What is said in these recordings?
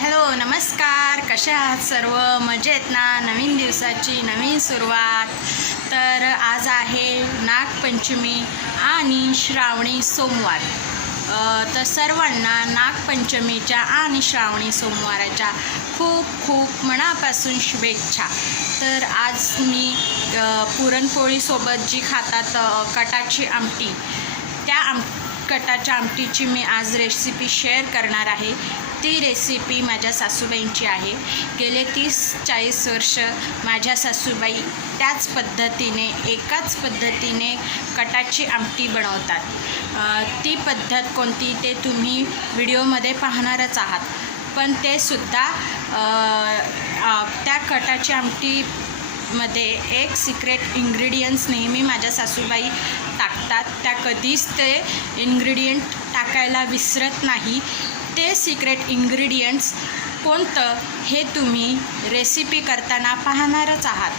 Hello नमस्कार. कशा आहात सर्व? मजेत ना? नवीन दिवसाची नवीन सुरुवात. तर आज आहे नागपंचमी आणि श्रावणी सोमवार. तर सर्वांना नागपंचमीच्या आणि श्रावणी सोमवाराच्या खूप खूप मनापासून शुभेच्छा. तर आज मी पुरणपोळीसोबत जी खातात कटाची आमटी त्या आम कटाच्या आमटीची मी आज रेसिपी शेअर करणार आहे. ती रेसिपी माझ्या सासूबाईंची आहे. गेले तीस चाळीस वर्ष माझ्या सासूबाई त्याच पद्धतीने एकाच पद्धतीने कटाची आमटी बनवतात. ती पद्धत कोणती ते तुम्ही व्हिडिओमध्ये पाहणारच आहात. पण ते सुद्धा त्या कटाची आमटी मध्ये एक सिक्रेट इन्ग्रेडियंट्स नेहमी माझ्या सासूबाई टाकतात. त्या कधीच ते इन्ग्रेडियंट टाकायला विसरत नाही. ते सिक्रेट इंग्रेडियंट्स कोणतं हे तुम्ही रेसिपी करताना पाहणारच आहात.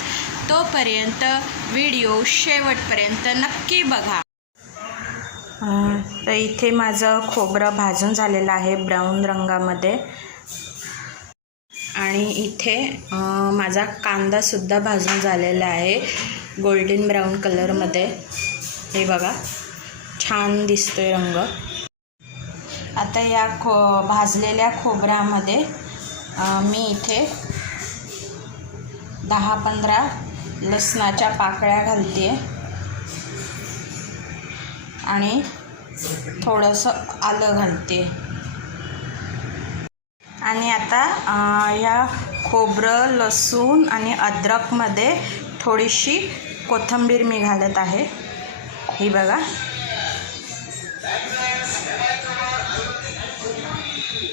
तोपर्यंत व्हिडिओ शेवटपर्यंत नक्की बघा. तर इथे माझं खोबरं भाजून झालेलं आहे ब्राऊन रंगामध्ये. आणि इथे माझा कांदासुद्धा भाजून झालेला आहे गोल्डन ब्राऊन कलरमध्ये हे बघा छान दिसतोय रंग. आता या खो भाजलेल्या खोबऱ्यामध्ये मी इथे दहा पंधरा लसणाच्या पाकळ्या घालते आणि थोडंसं आलं घालते आणि आता या खोबरं लसूण आणि अद्रकमध्ये थोडीशी कोथिंबीर मी घालत आहे. ही बघा.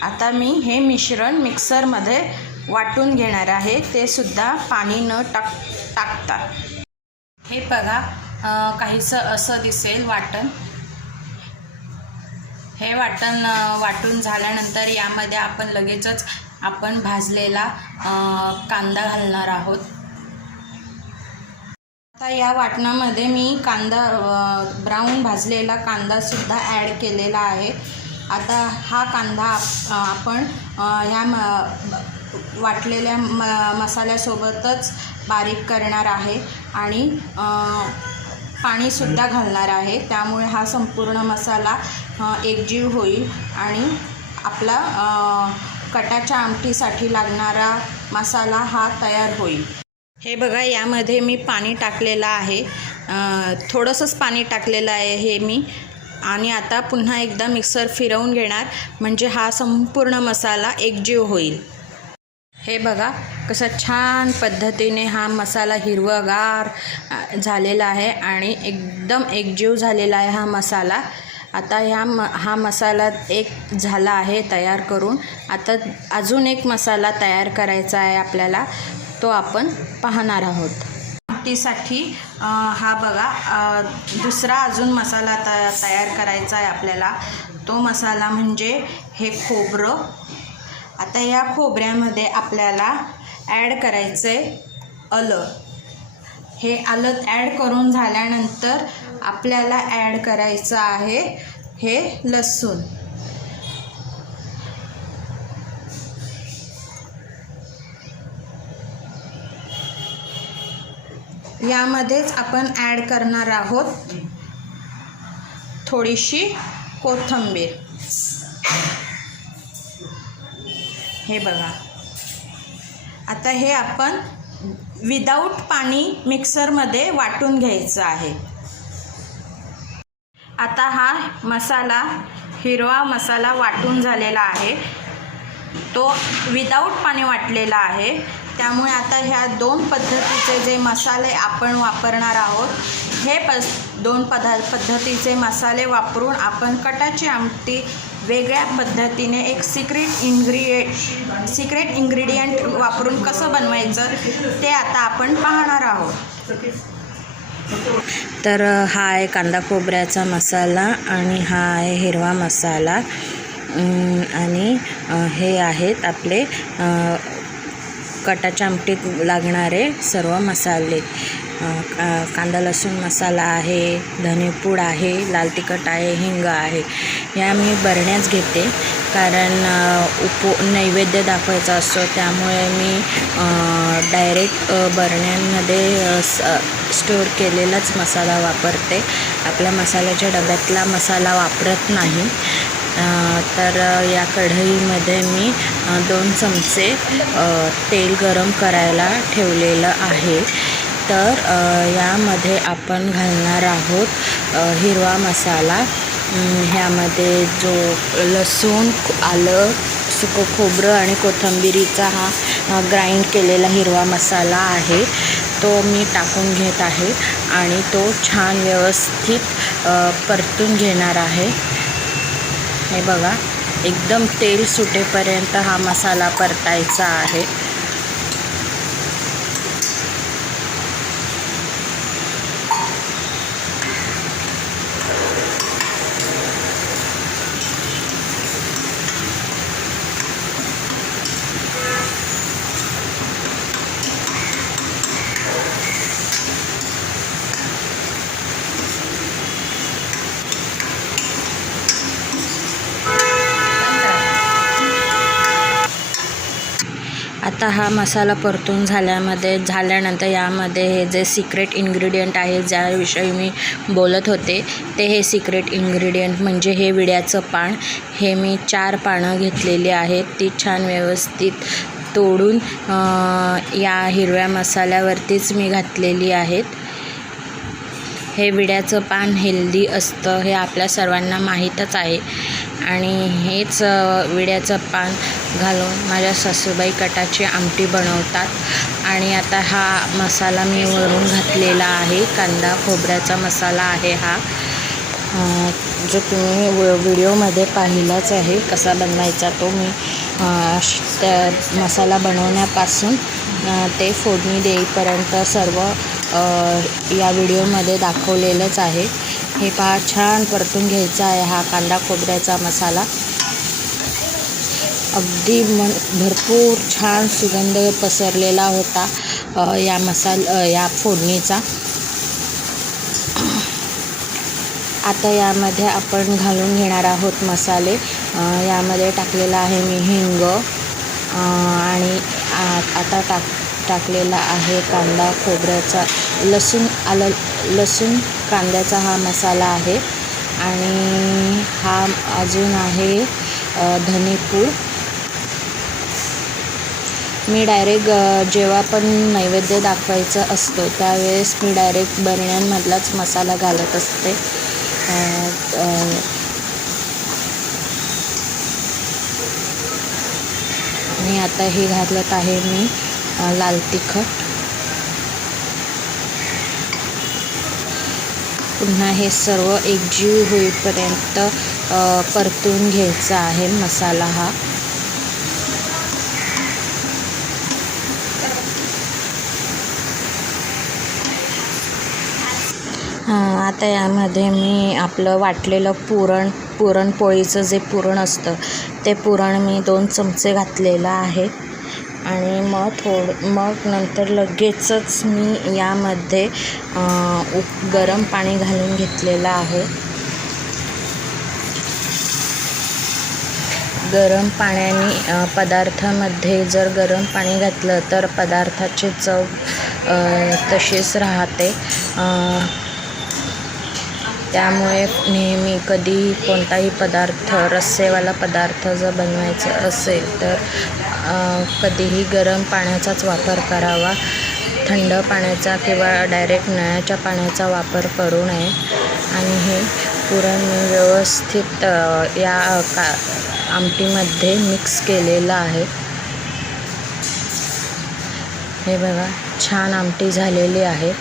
आता मी हे मिश्रण मिक्सरमध्ये वाटून घेणार आहे. ते सुद्धा पाणी न टाक टाकता. हे बघा काहीसं असं दिसेल वाटण. हे वाटण वाटून झाल्यानंतर यामध्ये आपण लगेचच आपण भाजलेला कांदा घालणार आहोत. आता या वाटणामध्ये मी कांदा ब्राऊन भाजलेला कांदासुद्धा ॲड केलेला आहे. आता हा कांदा आप- आपण ह्या म वाटलेल्या म मसाल्यासोबतच बारीक करणार आहे आणि पाणीसुद्धा घालणार आहे. त्यामुळे हा संपूर्ण मसाला एकजीव होईल आणि आपला कटाच्या आमटीसाठी लागणारा मसाला हा तयार होईल. हे बघा यामध्ये मी पाणी टाकलेलं आहे. थोडंसंच पाणी टाकलेलं आहे हे मी. आणि आता पुन्हा एकदा मिक्सर फिरवून घेणार. म्हणजे हा संपूर्ण मसाला एकजीव होईल. हे बघा कसा छान पद्धतीने हा मसाला हिरवगार झालेला आहे आणि एकदम एकजीव झालेला आहे हा मसाला. आता ह्या म हा मसाला एक झाला आहे तयार करून. आता अजून एक मसाला तयार करायचा आहे आपल्याला. तो आपण पाहणार आहोत. आमटीसाठी हा बघा दुसरा अजून मसाला त तयार करायचा आहे आपल्याला. तो मसाला म्हणजे हे खोबरं. आता या खोबऱ्यामध्ये आपल्याला ॲड करायचं आहे आलं हे आलं ॲड करून झाल्यानंतर आपल्याला ॲड करायचं आहे हे लसूण. यामध्येच आपण ॲड करणार आहोत थोडीशी कोथिंबीर. हे बघा. आता हे आपण विदाऊट पाणी मिक्सरमध्ये वाटून घ्यायचं आहे. आता हा मसाला हिरवा मसाला वाटून झालेला आहे. तो विदाऊट पाणी वाटलेला आहे. त्यामुळे आता ह्या दोन पद्धतीचे जे मसाले आपण वापरणार आहोत हे प दोन पदा पद्धतीचे मसाले वापरून आपण कटाची आमटी वेगळ्या पद्धतीने एक सिक्रेट इन्ग्रिडियंट सिक्रेट इन्ग्रेडियंट वापरून कसं बनवायचं ते आता आपण पाहणार आहोत. तर हा आहे कांदा खोबऱ्याचा मसाला आणि हा आहे हिरवा मसाला. आणि हे आहेत आपले कटाच्या आमटीत लागणारे सर्व मसाले. का कांदा लसूण मसाला आहे धनेपूड आहे लाल तिखट आहे हिंग आहे. या मी बरण्याच घेते. कारण उपो नैवेद्य दाखवायचा असतो. त्यामुळे मी डायरेक्ट बरण्यांमध्ये स स्टोअर केलेलाच मसाला वापरते. आपल्या मसाल्याच्या डब्यातला मसाला वापरत नाही. तर या कढईमध्ये मी दोन चमचे तेल गरम करायला ठेवलेलं आहे. तर यामध्ये आपण घालणार आहोत हिरवा मसाला. ह्यामध्ये जो लसूण आलं सुकं खोबरं आणि कोथंबिरीचा हा ग्राइंड केलेला हिरवा मसाला आहे तो मी टाकून घेत आहे आणि तो छान व्यवस्थित परतून घेणार आहे. हे बघा एकदम तेल सुटेपर्यंत हा मसाला परतायचा आहे. आता हा मसाला परतून झाल्यामध्ये झाल्यानंतर यामध्ये हे जे सिक्रेट इन्ग्रेडियंट आहे ज्याविषयी मी बोलत होते ते हे सिक्रेट इन्ग्रेडियंट म्हणजे हे विड्याचं पान. हे मी चार पानं घेतलेली आहेत. ती छान व्यवस्थित तोडून या हिरव्या मसाल्यावरतीच मी घातलेली आहेत. हे विड्याचं पान हेल्दी असतं हे आपल्या सर्वांना माहीतच आहे. आणि हेच विड्याचं पान घालून माझ्या सासूबाई कटाची आमटी बनवतात. आणि आता हा मसाला मी वरून घातलेला आहे. कांदा खोबऱ्याचा मसाला आहे हा. जो तुम्ही व व्हिडिओमध्ये पाहिलाच आहे कसा बनवायचा तो मी त्या मसाला बनवण्यापासून ते फोडणी देईपर्यंत सर्व या व्हिडिओमध्ये दाखवलेलंच आहे. हे पहा छान परतून घ्यायचा आहे हा कांदा खोबऱ्याचा मसाला. अगदी मन भरपूर छान सुगंध पसरलेला होता या मसाल या फोडणीचा. आता यामध्ये आपण घालून घेणार आहोत मसाले. यामध्ये टाकलेला आहे मी हिंग आणि आ- आता टाक टाकलेला आहे कांदा खोबऱ्याचा. लसूण आलं लसूण कांद्याचा हा मसाला आहे आणि हा अजून आहे धनेपूड मी डायरेक्ट जेव्हा पण नैवेद्य दाखवायचं असतो त्यावेळेस मी डायरेक्ट बरण्यांमधलाच मसाला घालत असते. आणि आता हे घालत आहे मी लाल तिखट. पुन्हा हे सर्व एकजीव होईपर्यंत परतून घ्यायचा आहे मसाला हा आता यामध्ये मी आपलं वाटलेलं पुरण पुरणपोळीचं जे पुरण असतं ते पुरण मी दोन चमचे घातलेलं आहे. आणि मग थोड मग नंतर लगेचच मी यामध्ये उप गरम पाणी घालून घेतलेलं आहे. गरम पाण्याने पदार्थामध्ये जर गरम पाणी घातलं तर पदार्थाची चव तशीच राहते. त्यामुळे नेहमी कधी कोणताही पदार्थ रस्सेवाला पदार्थ जर बनवायचं असेल तर कधीही गरम पाण्याचाच वापर करावा. थंड पाण्याचा किंवा डायरेक्ट नळाच्या पाण्याचा वापर करू नये. आणि हे पुरण मी व्यवस्थित या का आमटीमध्ये मिक्स केलेलं आहे. हे बघा छान आमटी झालेली आहे.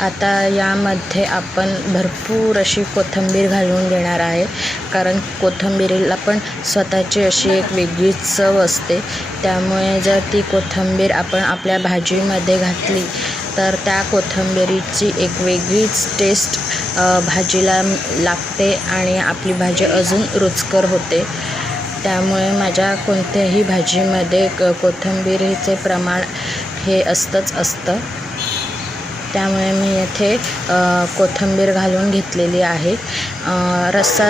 आता यामध्ये आपण भरपूर अशी कोथिंबीर घालून घेणार आहे. कारण कोथिंबीरीला पण स्वतःची अशी एक वेगळीच चव असते. त्यामुळे जर ती कोथिंबीर आपण आपल्या भाजीमध्ये घातली तर त्या कोथिंबीरीची एक वेगळीच टेस्ट भाजीला लागते आणि आपली भाजी अजून रुचकर होते. त्यामुळे माझ्या कोणत्याही भाजीमध्ये क कोथिंबीरीचे प्रमाण हे असतंच असतं. त्यामुळे मी येथे कोथिंबीर घालून घेतलेली आहे. रस्सा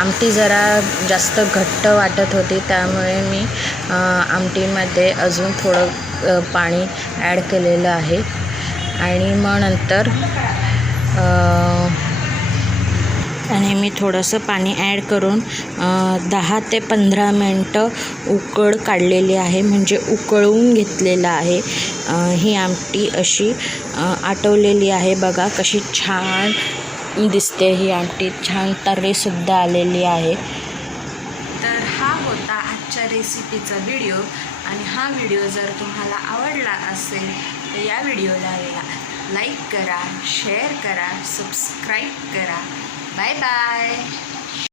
आमटी जरा जास्त घट्ट वाटत होती त्यामुळे मी आमटीमध्ये अजून थोडं पाणी ॲड केलेलं आहे. आणि मग नंतर आणि मी थोडंसं पाणी ॲड करून दहा ते पंधरा मिनटं उकळ काढलेली आहे म्हणजे उकळवून घेतलेलं आहे. ही आमटी अशी आटवलेली आहे बघा कशी छान दिसते ही आमटी छान तर्रीसुद्धा आलेली आहे. तर हा होता आजच्या रेसिपीचा व्हिडिओ आणि हा व्हिडिओ जर तुम्हाला आवडला असेल तर या व्हिडिओला लाईक करा शेअर करा सबस्क्राईब करा. 拜拜。